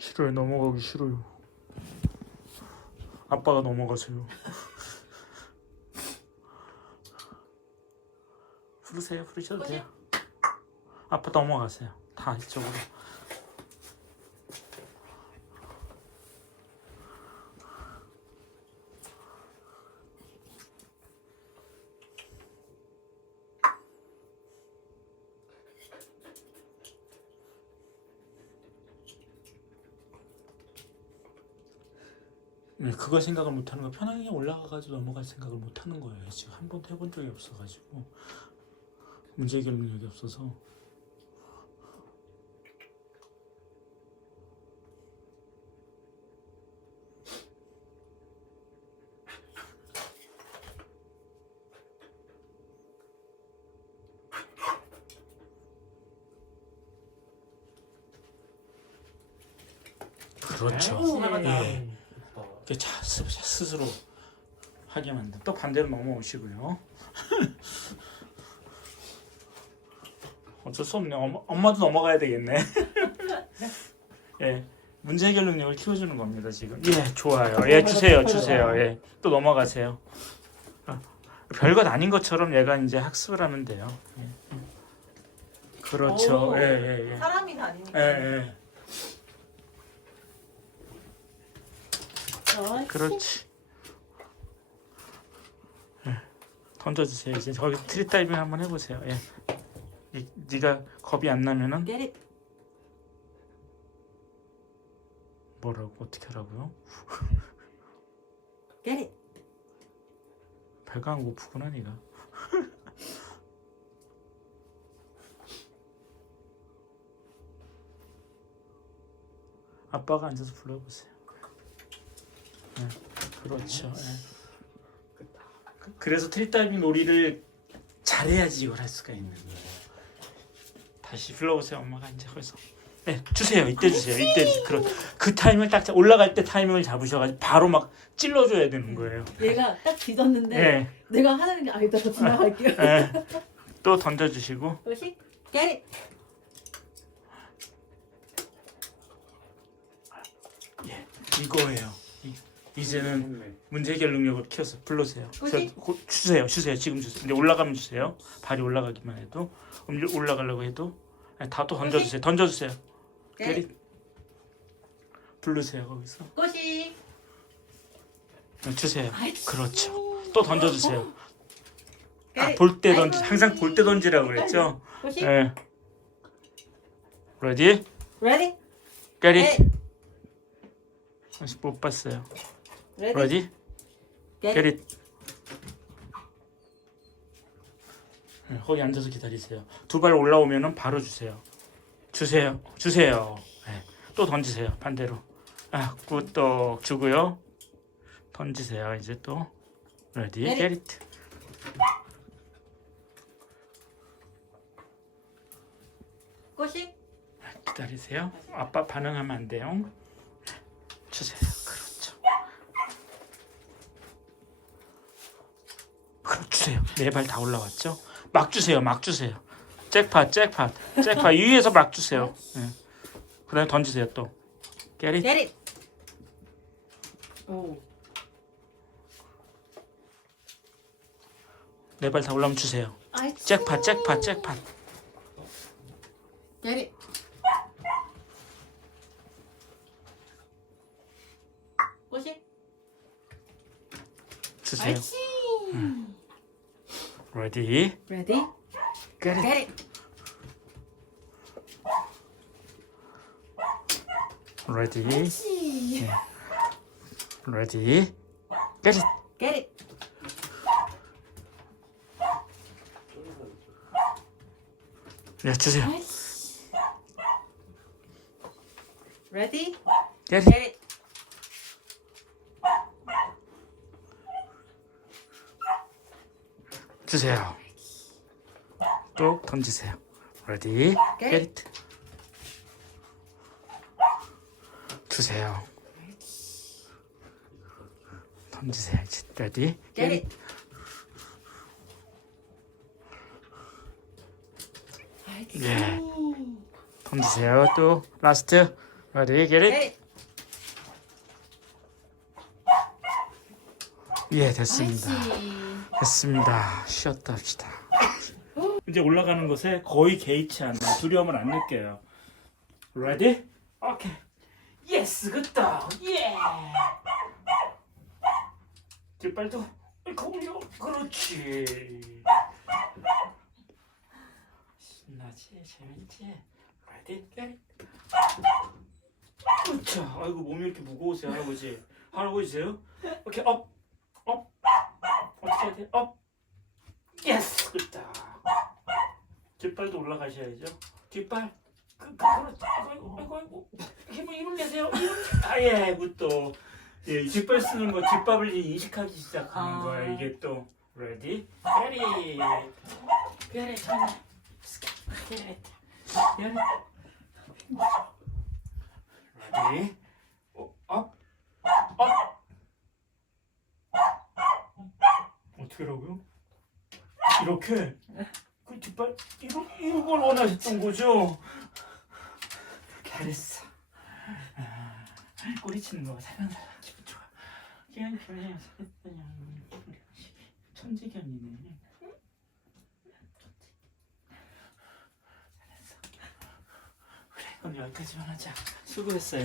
싫어요. 넘어가기 싫어요. 아빠가 넘어가세요. 부르세요. 부르셔도 돼요. 아빠 넘어가세요. 다 이쪽으로. 그거 생각을 못하는 거 편하게 올라가가지고 넘어갈 생각을 못하는 거예요. 지금 한 번도 해본 적이 없어가지고 문제 해결 능력이 없어서 그렇죠. 예. 이렇게 자, 스- 스스로 하게 만든. 또 반대로 넘어오시고요. 어쩔 수 없네. 엄마, 엄마도 넘어가야 되겠네. 예. 문제 해결 능력을 키워주는 겁니다 지금. 예, 좋아요. 예, 주세요, 주세요. 예, 또 넘어가세요. 어, 별것 아닌 것처럼 얘가 이제 학습을 하면 돼요. 예. 그렇죠. 오. 예, 예, 예. 사람이 다니니까. 예, 예. 어, 그렇지. 예. 던져주세요. 이제 거기 트리 다이빙 한번 해보세요. 예. 이, 네가 겁이 안 나면은 Get it. 뭐라고 어떻게 하라고요? Get it. 배가 안 고프구나 네가. 아빠가 앉아서 불러보세요. 예. 그렇죠. 예. 그- 그래서 트리 다이빙 놀이를 잘해야지 이걸 할 수가 있는 거예요. 다시 불러보세요. 엄마가 이제 거기서. 네, 주세요. 이때 주세요. 이때 그런 그 타이밍을 딱 잡- 올라갈 때 타이밍을 잡으셔가지고 바로 막 찔러줘야 되는 거예요. 얘가 딱 뒤졌는데 예, 내가 하는 게 아니다. 저 지나갈게요. 예. 또 던져주시고 Get it. 이거예요. 이, 이제는 문제 해결 능력을 키워서 불러세요. 뭐지? 저- 고- 주세요. 주세요. 지금 주세요. 근데 올라가면 주세요. 발이 올라가기만 해도 음, 올라가려고 해도 다 또 던져주세요. 던져주세요. Get it. 깨리 부르세요 거기서 꼬시. 네, 주세요. 그렇죠. 또 던져주세요. Get 아. 볼 때 던지. 항상 볼 때 던지라고 그랬죠. 꼬시. 예. 레디? Ready. Get it. 아직 못 봤어요. Ready. 레디? Get it. 깨리. 네, 거기 앉아서 기다리세요. 두 발 올라오면은 바로 주세요. 주세요. 주세요. 네, 또 던지세요. 반대로. 아, 굿떡 주고요. 던지세요. 이제 또 Get 게릿. 꼬시. 기다리세요. 아빠 반응하면 안 돼요. 주세요. 그렇죠. 그럼 주세요. 네 발 다 올라왔죠? 막 주세요. 막 주세요. 잭팟, 잭팟, 잭팟 위에서 막 주세요. 네. 그다음 에 던지세요 또. 깨리. Get it. 오. 네 발 다 올라오면 주세요. 아이 잭팟, 잭팟, 잭팟. It. 꼬시. 주세요. 아이씨. 레디. 레디? 깨리. Get it. 레디. 아이씨. 레디. 깨리. Get it. 네, 주세요. 아이씨. Ready. 깨리. Get it. 주세요. 또 던지세요. 레디. 게릿. 주세요. 던지세요. 레디. 아이씨. 예. 던지세요. 또 라스트. Get it. 예, 됐습니다. 됐습니다. 쉬었다 합시다. 이제 올라가는 것에 거의 개의치 않는 두려움을 안 느껴요. Ready? 오케이. 예스, 굿다. 예. 뒷발도 이렇게 올려. 그렇지. 신나지? 재밌지? Ready? 그렇죠. 아이고 몸이 이렇게 무거우세요, 할아버지. 할아버지세요? 업, 업. 해야 돼? 업. 예스! 됐다. 뒷발도 올라가셔야죠. 뒷발. 그, 그, 그렇지. 아이고, 아이고, 아이고. 힘을, 힘을 내세요. 힘을. 아, 예, 굿또. 예, 이 뒷발 쓰는 거, 뒷밥을 이제 인식하기 시작하는 아. 거야, 이게 또. 레디? 베리. 베리, 참. 베리. 베리. 레디? 어, 업. 업. 어떻게 하라고요? 이렇게? 그 뒷발 이거 이걸 원하셨던 거죠? 잘했어. 아, 꼬리 치는 거가 살랑살랑 기분 좋아. 그냥 그냥 그냥 천재견이네. 잘했어. 그래 그럼 여기까지만 하자. 수고했어요.